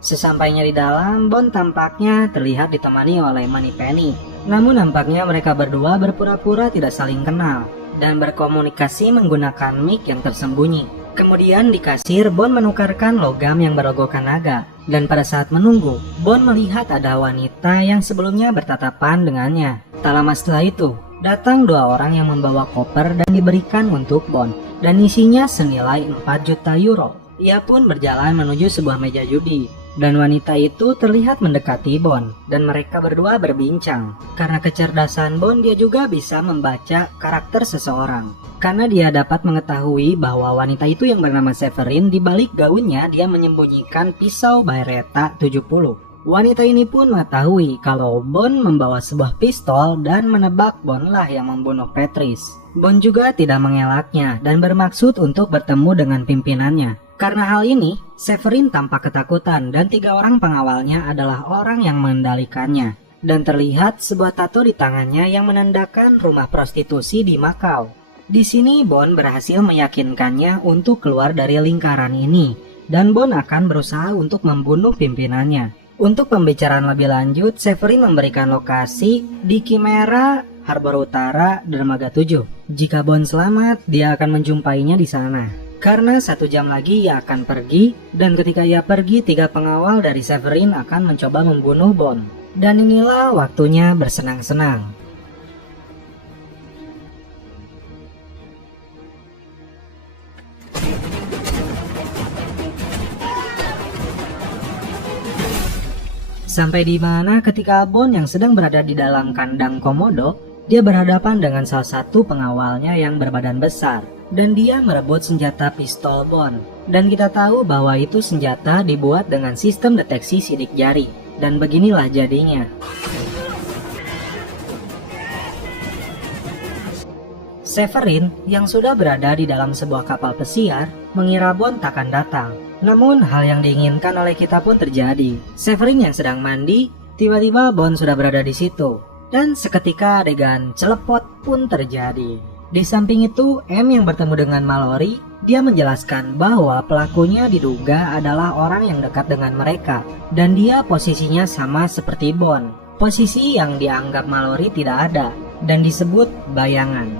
Sesampainya di dalam, Bond tampaknya terlihat ditemani oleh Moneypenny. Namun nampaknya mereka berdua berpura-pura tidak saling kenal dan berkomunikasi menggunakan mic yang tersembunyi. Kemudian di kasir, Bond menukarkan logam yang berlogokan naga. Dan pada saat menunggu, Bond melihat ada wanita yang sebelumnya bertatapan dengannya. Tak lama setelah itu, datang dua orang yang membawa koper dan diberikan untuk Bond. Dan isinya senilai 4 juta euro. Ia pun berjalan menuju sebuah meja judi. Dan wanita itu terlihat mendekati Bond, dan mereka berdua berbincang. Karena kecerdasan Bond, dia juga bisa membaca karakter seseorang. Karena dia dapat mengetahui bahwa wanita itu yang bernama Severin, di balik gaunnya dia menyembunyikan pisau Beretta 70. Wanita ini pun mengetahui kalau Bond membawa sebuah pistol dan menebak Bond lah yang membunuh Patrice. Bond juga tidak mengelaknya dan bermaksud untuk bertemu dengan pimpinannya. Karena hal ini, Severin tampak ketakutan dan 3 orang pengawalnya adalah orang yang mengendalikannya. Dan terlihat sebuah tato di tangannya yang menandakan rumah prostitusi di Macau. Di sini Bond berhasil meyakinkannya untuk keluar dari lingkaran ini. Dan Bond akan berusaha untuk membunuh pimpinannya. Untuk pembicaraan lebih lanjut, Severin memberikan lokasi di Chimera, Harbor Utara, Dermaga 7. Jika Bond selamat, dia akan menjumpainya di sana. Karena 1 jam lagi ia akan pergi, dan ketika ia pergi 3 pengawal dari Severin akan mencoba membunuh Bond. Dan inilah waktunya bersenang-senang. Sampai di mana ketika Bond yang sedang berada di dalam kandang komodo, dia berhadapan dengan salah satu pengawalnya yang berbadan besar. Dan dia merebut senjata pistol Bond. Dan kita tahu bahwa itu senjata dibuat dengan sistem deteksi sidik jari. Dan beginilah jadinya. Severin yang sudah berada di dalam sebuah kapal pesiar mengira Bond takkan datang. Namun hal yang diinginkan oleh kita pun terjadi. Severin yang sedang mandi, tiba-tiba Bond sudah berada di situ. Dan seketika adegan celepot pun terjadi. Di samping itu, M yang bertemu dengan Mallory, dia menjelaskan bahwa pelakunya diduga adalah orang yang dekat dengan mereka. Dan dia posisinya sama seperti Bond. Posisi yang dianggap Mallory tidak ada, dan disebut bayangan.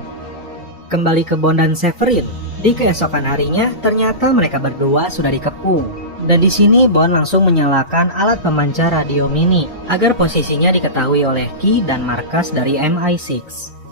Kembali ke Bond dan Severin, di keesokan harinya ternyata mereka berdua sudah dikepung. Dan di sini Bond langsung menyalakan alat pemancar radio mini agar posisinya diketahui oleh Key dan markas dari MI6.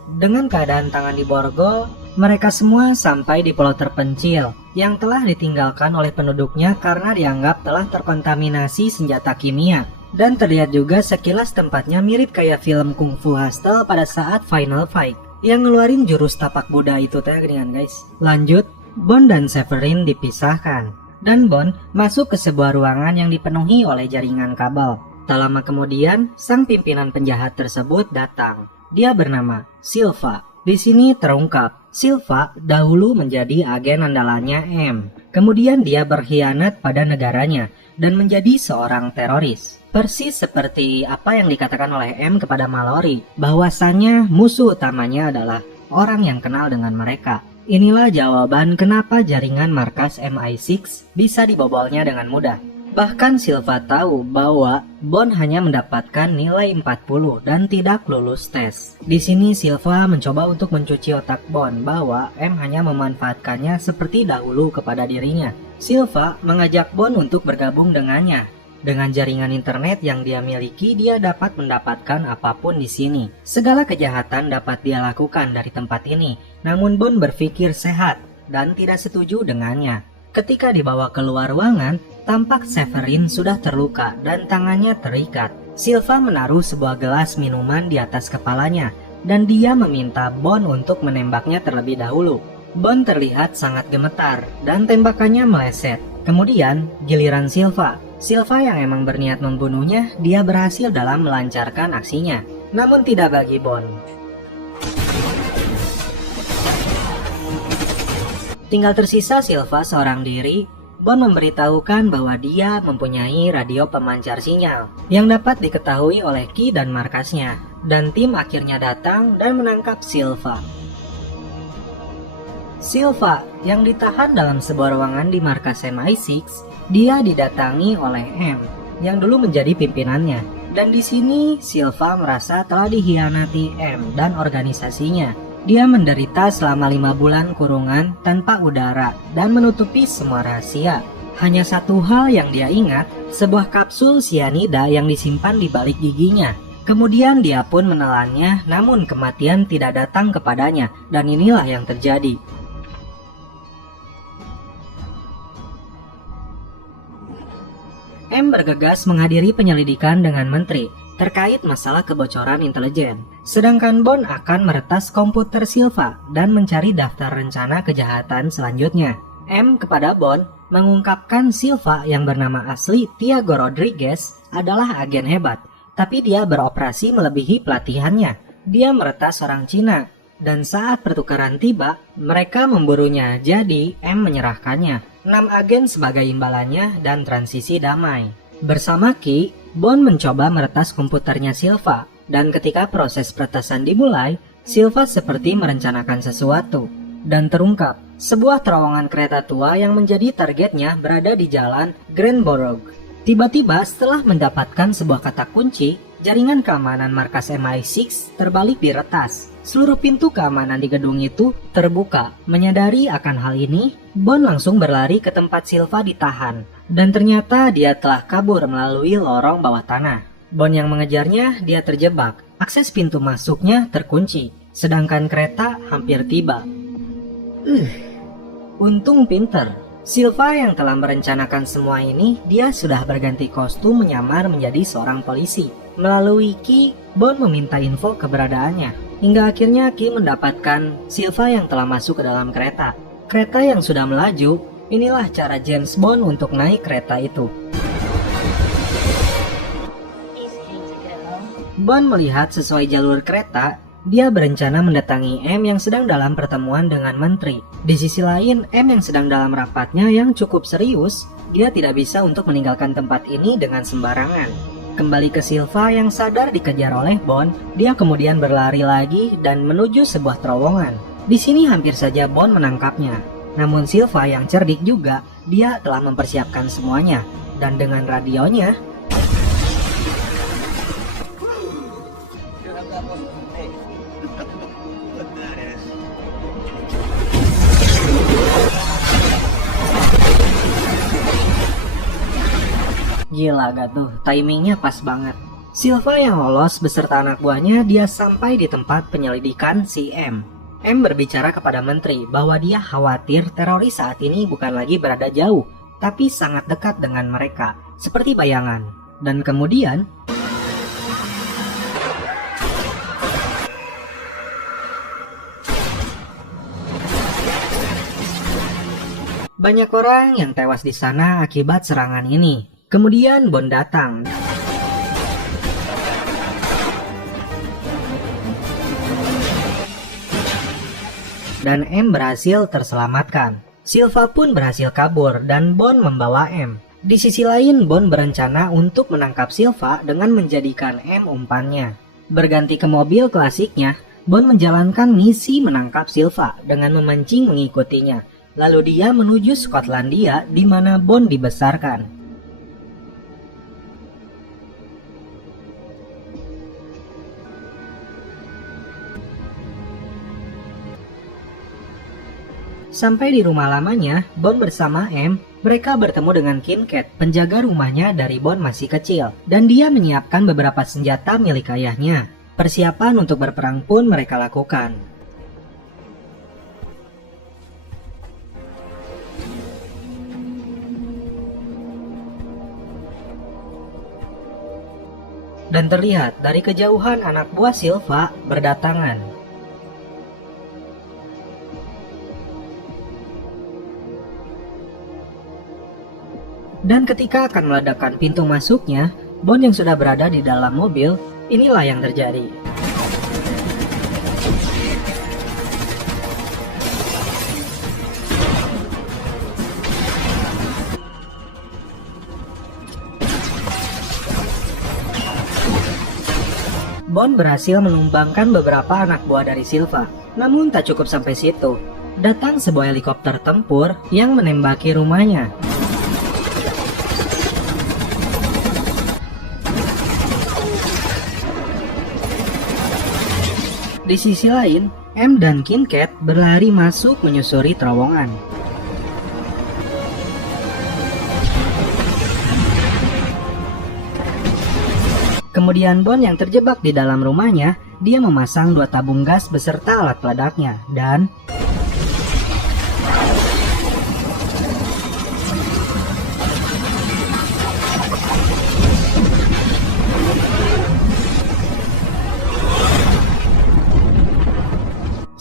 Dengan keadaan tangan di borgol, mereka semua sampai di pulau terpencil yang telah ditinggalkan oleh penduduknya karena dianggap telah terkontaminasi senjata kimia. Dan terlihat juga sekilas tempatnya mirip kayak film Kung Fu Hustle pada saat Final Fight yang ngeluarin jurus tapak Buddha itu teh dengan guys. Lanjut, Bond dan Severin dipisahkan dan Bond masuk ke sebuah ruangan yang dipenuhi oleh jaringan kabel. Tak lama kemudian, sang pimpinan penjahat tersebut datang. Dia bernama Silva. Di sini terungkap, Silva dahulu menjadi agen andalannya M. Kemudian dia berkhianat pada negaranya dan menjadi seorang teroris. Persis seperti apa yang dikatakan oleh M kepada Mallory, bahwasannya musuh utamanya adalah orang yang kenal dengan mereka. Inilah jawaban kenapa jaringan markas MI6 bisa dibobolnya dengan mudah. Bahkan Silva tahu bahwa Bond hanya mendapatkan nilai 40 dan tidak lulus tes. Di sini Silva mencoba untuk mencuci otak Bond bahwa M hanya memanfaatkannya seperti dahulu kepada dirinya. Silva mengajak Bond untuk bergabung dengannya. Dengan jaringan internet yang dia miliki, dia dapat mendapatkan apapun di sini. Segala kejahatan dapat dia lakukan dari tempat ini. Namun Bond berpikir sehat dan tidak setuju dengannya. Ketika dibawa keluar ruangan, tampak Severin sudah terluka dan tangannya terikat. Silva menaruh sebuah gelas minuman di atas kepalanya dan dia meminta Bond untuk menembaknya terlebih dahulu. Bond terlihat sangat gemetar dan tembakannya meleset. Kemudian giliran Silva. Silva yang emang berniat membunuhnya, dia berhasil dalam melancarkan aksinya. Namun tidak bagi Bond. Tinggal tersisa Silva seorang diri. Bond memberitahukan bahwa dia mempunyai radio pemancar sinyal yang dapat diketahui oleh Key dan markasnya. Dan tim akhirnya datang dan menangkap Silva. Silva yang ditahan dalam sebuah ruangan di markas MI6 dia didatangi oleh M yang dulu menjadi pimpinannya. Dan di sini Silva merasa telah dikhianati M dan organisasinya. Dia menderita selama 5 bulan kurungan tanpa udara dan menutupi semua rahasia. Hanya satu hal yang dia ingat, sebuah kapsul sianida yang disimpan di balik giginya. Kemudian dia pun menelannya, namun kematian tidak datang kepadanya, dan inilah yang terjadi. M bergegas menghadiri penyelidikan dengan menteri terkait masalah kebocoran intelijen. Sedangkan Bond akan meretas komputer Silva dan mencari daftar rencana kejahatan selanjutnya. M kepada Bond mengungkapkan Silva yang bernama asli Tiago Rodriguez adalah agen hebat, tapi dia beroperasi melebihi pelatihannya. Dia meretas orang Cina, dan saat pertukaran tiba, mereka memburunya, jadi M menyerahkannya 6 agen sebagai imbalannya dan transisi damai. Bersama Ki, Bond mencoba meretas komputernya Silva, dan ketika proses peretasan dimulai, Silva seperti merencanakan sesuatu. Dan terungkap, sebuah terowongan kereta tua yang menjadi targetnya berada di jalan Grand Borough. Tiba-tiba setelah mendapatkan sebuah kata kunci, jaringan keamanan markas MI6 terbalik diretas. Seluruh pintu keamanan di gedung itu terbuka. Menyadari akan hal ini, Bond langsung berlari ke tempat Silva ditahan. Dan ternyata dia telah kabur melalui lorong bawah tanah. Bond yang mengejarnya, dia terjebak. Akses pintu masuknya terkunci, sedangkan kereta hampir tiba. Untung pinter. Silva yang telah merencanakan semua ini, dia sudah berganti kostum menyamar menjadi seorang polisi. Melalui Ki, Bond meminta info keberadaannya. Hingga akhirnya Ki mendapatkan Silva yang telah masuk ke dalam kereta. Kereta yang sudah melaju, inilah cara James Bond untuk naik kereta itu. Bond melihat sesuai jalur kereta, dia berencana mendatangi M yang sedang dalam pertemuan dengan menteri. Di sisi lain, M yang sedang dalam rapatnya yang cukup serius, dia tidak bisa untuk meninggalkan tempat ini dengan sembarangan. Kembali ke Silva yang sadar dikejar oleh Bond, dia kemudian berlari lagi dan menuju sebuah terowongan. Di sini hampir saja Bond menangkapnya. Namun Silva yang cerdik juga, dia telah mempersiapkan semuanya. Dan dengan radionya, gila gak tuh, timingnya pas banget. Silva yang lolos beserta anak buahnya, dia sampai di tempat penyelidikan si M. M berbicara kepada menteri bahwa dia khawatir teroris saat ini bukan lagi berada jauh, tapi sangat dekat dengan mereka, seperti bayangan. Dan kemudian, banyak orang yang tewas di sana akibat serangan ini. Kemudian Bond datang. Dan M berhasil terselamatkan. Silva pun berhasil kabur dan Bond membawa M. Di sisi lain, Bond berencana untuk menangkap Silva dengan menjadikan M umpannya. Berganti ke mobil klasiknya, Bond menjalankan misi menangkap Silva dengan memancing mengikutinya. Lalu dia menuju Skotlandia di mana Bond dibesarkan. Sampai di rumah lamanya, Bond bersama M, mereka bertemu dengan Kincaid, penjaga rumahnya dari Bond masih kecil. Dan dia menyiapkan beberapa senjata milik ayahnya. Persiapan untuk berperang pun mereka lakukan. Dan terlihat dari kejauhan anak buah Silva berdatangan. Dan ketika akan meledakkan pintu masuknya, Bond yang sudah berada di dalam mobil, inilah yang terjadi. Bond berhasil menumbangkan beberapa anak buah dari Silva. Namun tak cukup sampai situ. Datang sebuah helikopter tempur yang menembaki rumahnya. Di sisi lain, M dan Kincaid berlari masuk menyusuri terowongan. Kemudian Bond yang terjebak di dalam rumahnya, dia memasang 2 tabung gas beserta alat peledaknya dan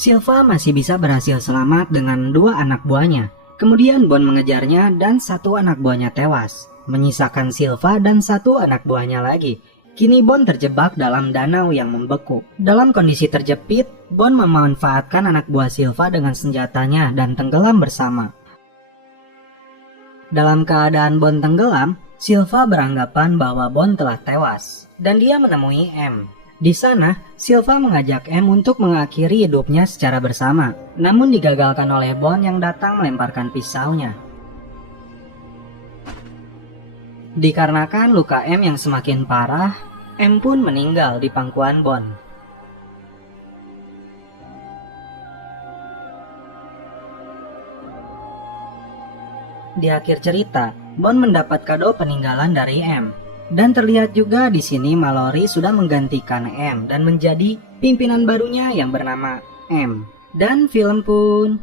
Silva masih bisa berhasil selamat dengan 2 anak buahnya. Kemudian Bond mengejarnya dan 1 anak buahnya tewas, menyisakan Silva dan 1 anak buahnya lagi. Kini Bond terjebak dalam danau yang membeku. Dalam kondisi terjepit, Bond memanfaatkan anak buah Silva dengan senjatanya dan tenggelam bersama. Dalam keadaan Bond tenggelam, Silva beranggapan bahwa Bond telah tewas, dan dia menemui M. Di sana, Silva mengajak M untuk mengakhiri hidupnya secara bersama, namun digagalkan oleh Bond yang datang melemparkan pisaunya. Dikarenakan luka M yang semakin parah, M pun meninggal di pangkuan Bond. Di akhir cerita, Bond mendapat kado peninggalan dari M. Dan terlihat juga di sini Mallory sudah menggantikan M dan menjadi pimpinan barunya yang bernama M. Dan film pun